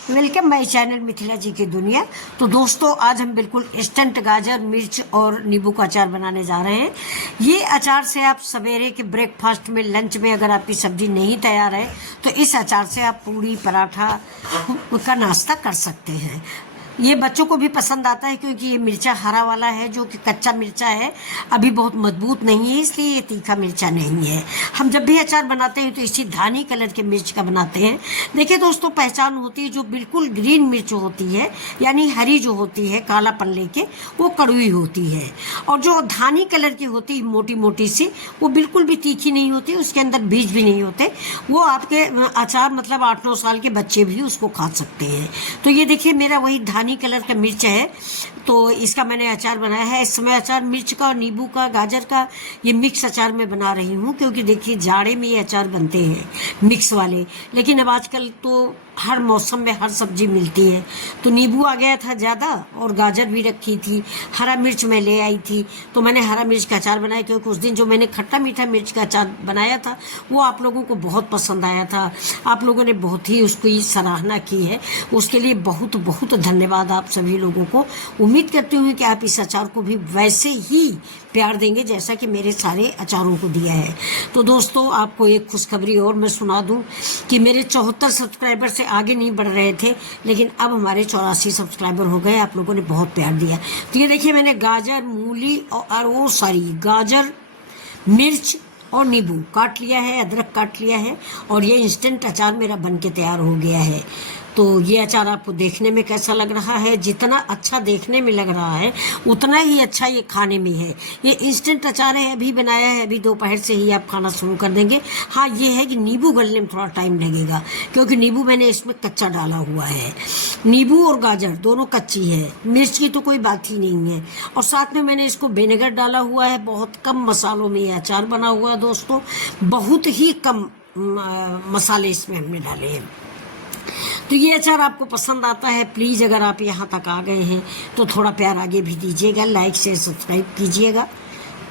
Welcome my channel Mithila जी की दुनिया। तो दोस्तों, आज हम बिल्कुल इंस्टेंट गाजर, मिर्च और नींबू का अचार बनाने जा रहे हैं। ये अचार से आप सवेरे के ब्रेकफास्ट में, लंच में अगर आपकी सब्जी नहीं तैयार है तो इस अचार से आप पूरी, पराठा का नाश्ता कर सकते हैं। ये बच्चों को भी पसंद आता है क्योंकि ये मिर्चा हरा वाला है, जो कि कच्चा मिर्चा है, अभी बहुत मजबूत नहीं है, इसलिए ये तीखा मिर्चा नहीं है। हम जब भी अचार बनाते हैं तो इसी धानी कलर के मिर्च का बनाते हैं। देखिए दोस्तों, पहचान होती है जो बिल्कुल ग्रीन मिर्च होती है, यानी हरी जो होती है कालापन लेके, वो कड़वी होती है। और जो धानी कलर की होती है मोटी मोटी सी, वो बिल्कुल भी तीखी नहीं होती, उसके अंदर बीज भी नहीं होते। वो आपके अचार मतलब 8-9 साल के बच्चे भी उसको खा सकते हैं। तो ये देखिए, मेरा वही धानी कलर का मिर्च है, तो इसका मैंने अचार बनाया है। इस समय अचार मिर्च का और नींबू का, गाजर का, ये मिक्स अचार मैं बना रही हूँ क्योंकि देखिए जाड़े में ये अचार बनते हैं मिक्स वाले। लेकिन अब आजकल तो हर मौसम में हर सब्जी मिलती है, तो नींबू आ गया था ज़्यादा और गाजर भी रखी थी, हरा मिर्च मैं ले आई थी, तो मैंने हरा मिर्च का अचार बनाया। क्योंकि उस दिन जो मैंने खट्टा मीठा मिर्च का अचार बनाया था वो आप लोगों को बहुत पसंद आया था, आप लोगों ने बहुत ही उसकी सराहना की है। उसके लिए बहुत बहुत धन्यवाद आप सभी लोगों को। उम्मीद करती हूँ कि आप इस अचार को भी वैसे ही प्यार देंगे जैसा कि मेरे सारे अचारों को दिया है। तो दोस्तों, आपको एक खुशखबरी और मैं सुना दूं कि मेरे 74 सब्सक्राइबर से आगे नहीं बढ़ रहे थे, लेकिन अब हमारे 84 सब्सक्राइबर हो गए। आप लोगों ने बहुत प्यार दिया। तो ये देखिए, मैंने गाजर, मूली और वो सारी गाजर, मिर्च और नींबू काट लिया है, अदरक काट लिया है, और ये इंस्टेंट अचार मेरा बन के तैयार हो गया है। तो ये अचार आपको देखने में कैसा लग रहा है? जितना अच्छा देखने में लग रहा है उतना ही अच्छा ये खाने में है। ये इंस्टेंट अचार है, अभी बनाया है, अभी दोपहर से ही आप खाना शुरू कर देंगे। हाँ, ये है कि नींबू गलने में थोड़ा टाइम लगेगा क्योंकि नींबू मैंने इसमें कच्चा डाला हुआ है। नींबू और गाजर दोनों कच्ची है, मिर्च की तो कोई बात ही नहीं है। और साथ में मैंने इसको विनेगर डाला हुआ है। बहुत कम मसालों में ये अचार बना हुआ है दोस्तों, बहुत ही कम मसाले इसमें हमने डाले हैं। तो ये अचार आपको पसंद आता है, प्लीज़ अगर आप यहाँ तक आ गए हैं तो थोड़ा प्यार आगे भी दीजिएगा, लाइक शेयर सब्सक्राइब कीजिएगा।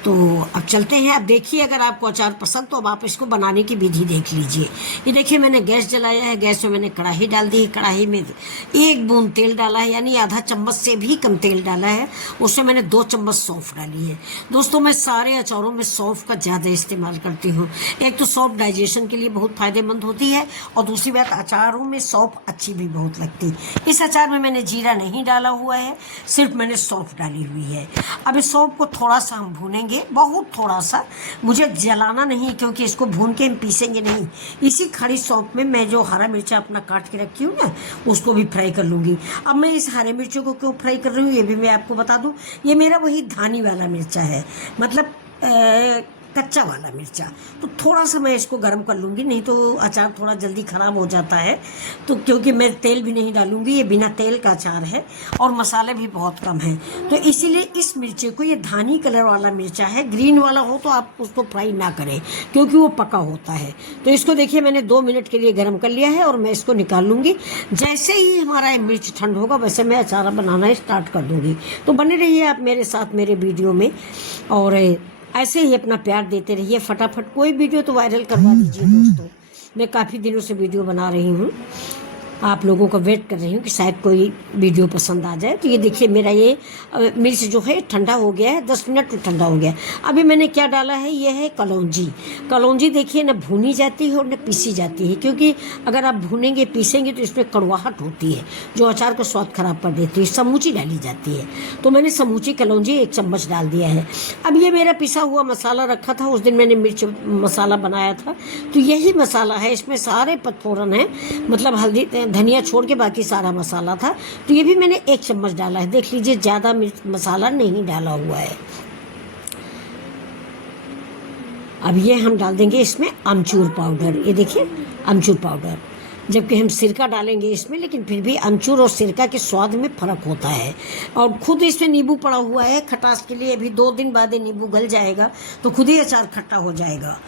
तो अब चलते हैं। अब देखिए, अगर आपको अचार पसंद तो अब आप इसको बनाने की विधि देख लीजिए। ये देखिए, मैंने गैस जलाया है, गैस में मैंने कढ़ाई डाल दी है, कढ़ाई में 1 बूंद तेल डाला है, यानी आधा चम्मच से भी कम तेल डाला है। उसमें मैंने 2 चम्मच सौंफ डाली है। दोस्तों, मैं सारे अचारों में सौंफ का ज़्यादा इस्तेमाल करती हूँ। एक तो सौंफ डाइजेशन के लिए बहुत फ़ायदेमंद होती है, और दूसरी बात, अचारों में सौंफ अच्छी भी बहुत लगती है। इस अचार में मैंने जीरा नहीं डाला हुआ है, सिर्फ मैंने सौंफ डाली हुई है। अब इस सौंफ को थोड़ा सा हम भूनेंगे, बहुत थोड़ा सा, मुझे जलाना नहीं क्योंकि इसको भून के हम पीसेंगे नहीं। इसी खड़ी सौंफ में मैं जो हरा मिर्चा अपना काट के रखी हूँ ना, उसको भी फ्राई कर लूँगी। अब मैं इस हरे मिर्चों को क्यों फ्राई कर रही हूँ ये भी मैं आपको बता दूँ। ये मेरा वही धानी वाला मिर्चा है, मतलब कच्चा वाला मिर्चा। तो थोड़ा सा मैं इसको गर्म कर लूँगी, नहीं तो अचार थोड़ा जल्दी ख़राब हो जाता है। तो क्योंकि मैं तेल भी नहीं डालूँगी, ये बिना तेल का अचार है और मसाले भी बहुत कम हैं, तो इसीलिए इस मिर्चे को, ये धानी कलर वाला मिर्चा है, ग्रीन वाला हो तो आप उसको फ्राई ना करें क्योंकि वो पका होता है। तो इसको देखिए, मैंने 2 मिनट के लिए गर्म कर लिया है और मैं इसको निकाल लूँगी। जैसे ही हमारा मिर्च ठंड होगा वैसे मैं अचार बनाना स्टार्ट कर दूँगी। तो बने रहिए आप मेरे साथ मेरे वीडियो में, और ऐसे ही अपना प्यार देते रहिए। फटाफट कोई वीडियो तो वायरल करवा दीजिए दोस्तों। मैं काफ़ी दिनों से वीडियो बना रही हूँ, आप लोगों का वेट कर रही हूँ कि शायद कोई वीडियो पसंद आ जाए। तो ये देखिए, मेरा ये मिर्च जो है ठंडा हो गया है, 10 मिनट में ठंडा हो गया। अभी मैंने क्या डाला है, ये है कलौंजी। कलौंजी देखिए, न भुनी जाती है और न पीसी जाती है, क्योंकि अगर आप भुनेंगे पीसेंगे तो इसमें कड़वाहट होती है जो अचार का स्वाद खराब कर देती है। समूची डाली जाती है, तो मैंने समूची कलौंजी 1 चम्मच डाल दिया है। अब ये मेरा पिसा हुआ मसाला रखा था, उस दिन मैंने मिर्च मसाला बनाया था, तो यही मसाला है। इसमें सारे पचफोरन है, मतलब हल्दी धनिया छोड़ के बाकी सारा मसाला था। तो ये भी मैंने 1 चम्मच डाला है। देख लीजिए, ज़्यादा मिर्च मसाला नहीं डाला हुआ है। अब ये हम डाल देंगे इसमें अमचूर पाउडर। ये देखिए, अमचूर पाउडर, जबकि हम सिरका डालेंगे इसमें, लेकिन फिर भी अमचूर और सिरका के स्वाद में फ़र्क होता है। और खुद इसमें नींबू पड़ा हुआ है खटास के लिए, अभी 2 दिन बाद ये नींबू गल जाएगा तो खुद ही अचार खट्टा हो जाएगा।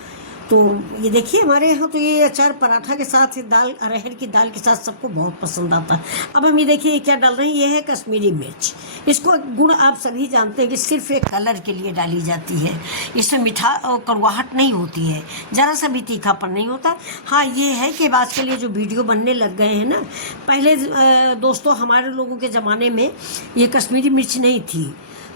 तो ये देखिए हमारे यहाँ तो ये अचार पराठा के साथ, दाल, अरहर की दाल के साथ सबको बहुत पसंद आता है। अब हम ये देखिए क्या डाल रहे हैं, ये है कश्मीरी मिर्च। इसको गुण आप सभी जानते हैं कि सिर्फ एक कलर के लिए डाली जाती है। इसमें मीठा और कड़वाहट नहीं होती है, ज़रा सा भी तीखापन नहीं होता। हाँ ये है कि आज के लिए जो वीडियो बनने लग गए हैं ना, पहले दोस्तों हमारे लोगों के ज़माने में ये कश्मीरी मिर्च नहीं थी,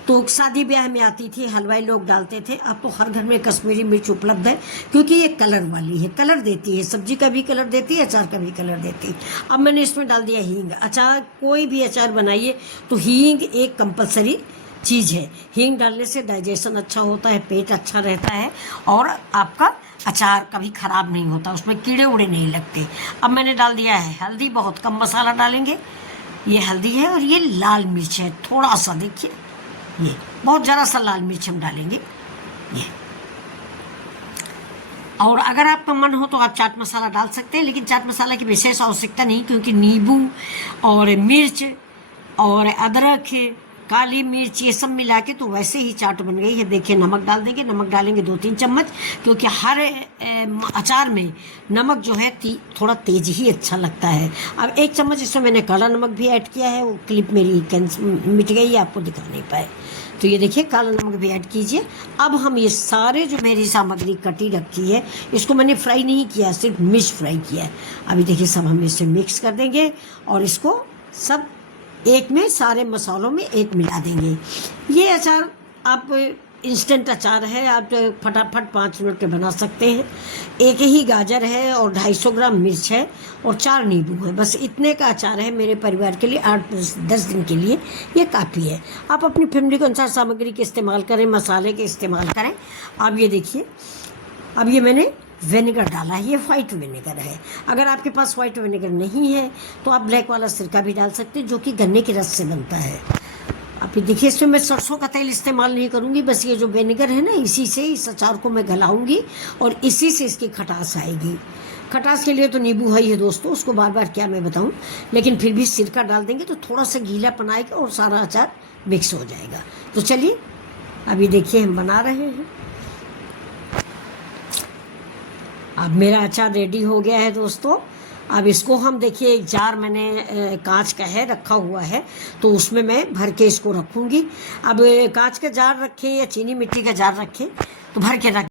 तो शादी ब्याह में आती थी, हलवाई लोग डालते थे। अब तो हर घर में कश्मीरी मिर्च उपलब्ध है, क्योंकि ये कलर वाली है, कलर देती है, सब्जी का भी कलर देती है, अचार का भी कलर देती है। अब मैंने इसमें डाल दिया हींग। अचार कोई भी अचार बनाइए तो हींग एक कंपलसरी चीज़ है। हींग डालने से डाइजेशन अच्छा होता है, पेट अच्छा रहता है, और आपका अचार कभी ख़राब नहीं होता, उसमें कीड़े उड़े नहीं लगते। अब मैंने डाल दिया है हल्दी, बहुत कम मसाला डालेंगे। ये हल्दी है और ये लाल मिर्च है, थोड़ा सा देखिए, ये बहुत ज़रा सा लाल मिर्च हम डालेंगे ये। और अगर आपका मन हो तो आप चाट मसाला डाल सकते हैं, लेकिन चाट मसाला की विशेष आवश्यकता नहीं, क्योंकि नींबू और मिर्च और अदरक, काली मिर्च, ये सब मिला के तो वैसे ही चाट बन गई है। देखिए नमक डाल देंगे, नमक डालेंगे 2-3 चम्मच, क्योंकि हर अचार में नमक जो है थोड़ा तेज ही अच्छा लगता है। अब 1 चम्मच इसमें मैंने काला नमक भी ऐड किया है, वो क्लिप मेरी मिट गई, आपको दिखा नहीं पाए। तो ये देखिए काला नमक भी ऐड कीजिए। अब हम ये सारे जो मेरी सामग्री कटी रखी है, इसको मैंने फ्राई नहीं किया, सिर्फ मिक्स फ्राई किया है। अभी देखिए सब हम इसे मिक्स कर देंगे और इसको सब एक में, सारे मसालों में एक मिला देंगे। ये अचार आप इंस्टेंट अचार है, आप फटाफट 5 मिनट में बना सकते हैं। एक ही गाजर है और 250 ग्राम मिर्च है और 4 नींबू है, बस इतने का अचार है मेरे परिवार के लिए। 8-10 दिन के लिए ये काफ़ी है। आप अपनी फैमिली के अनुसार सामग्री के इस्तेमाल करें, मसाले के इस्तेमाल करें। अब ये देखिए, अब ये मैंने विनेगर डाला है, ये वाइट विनेगर है। अगर आपके पास वाइट विनेगर नहीं है तो आप ब्लैक वाला सिरका भी डाल सकते हैं, जो कि गन्ने के रस से बनता है। अब ये देखिए इसमें मैं सरसों का तेल इस्तेमाल नहीं करूँगी, बस ये जो विनेगर है ना, इसी से इस अचार को मैं गलाऊंगी और इसी से इसकी खटास आएगी। खटास के लिए तो नींबू है ही है दोस्तों, उसको बार बार क्या मैं बताऊं, लेकिन फिर भी सिरका डाल देंगे तो थोड़ा सा गीलापन आएगा और सारा अचार मिक्स हो जाएगा। तो चलिए अभी देखिए हम बना रहे हैं। अब मेरा अचार रेडी हो गया है दोस्तों। अब इसको हम देखिए, एक जार मैंने कांच का है रखा हुआ है, तो उसमें मैं भर के इसको रखूँगी। अब कांच का जार रखें या चीनी मिट्टी का जार रखें, तो भर के रख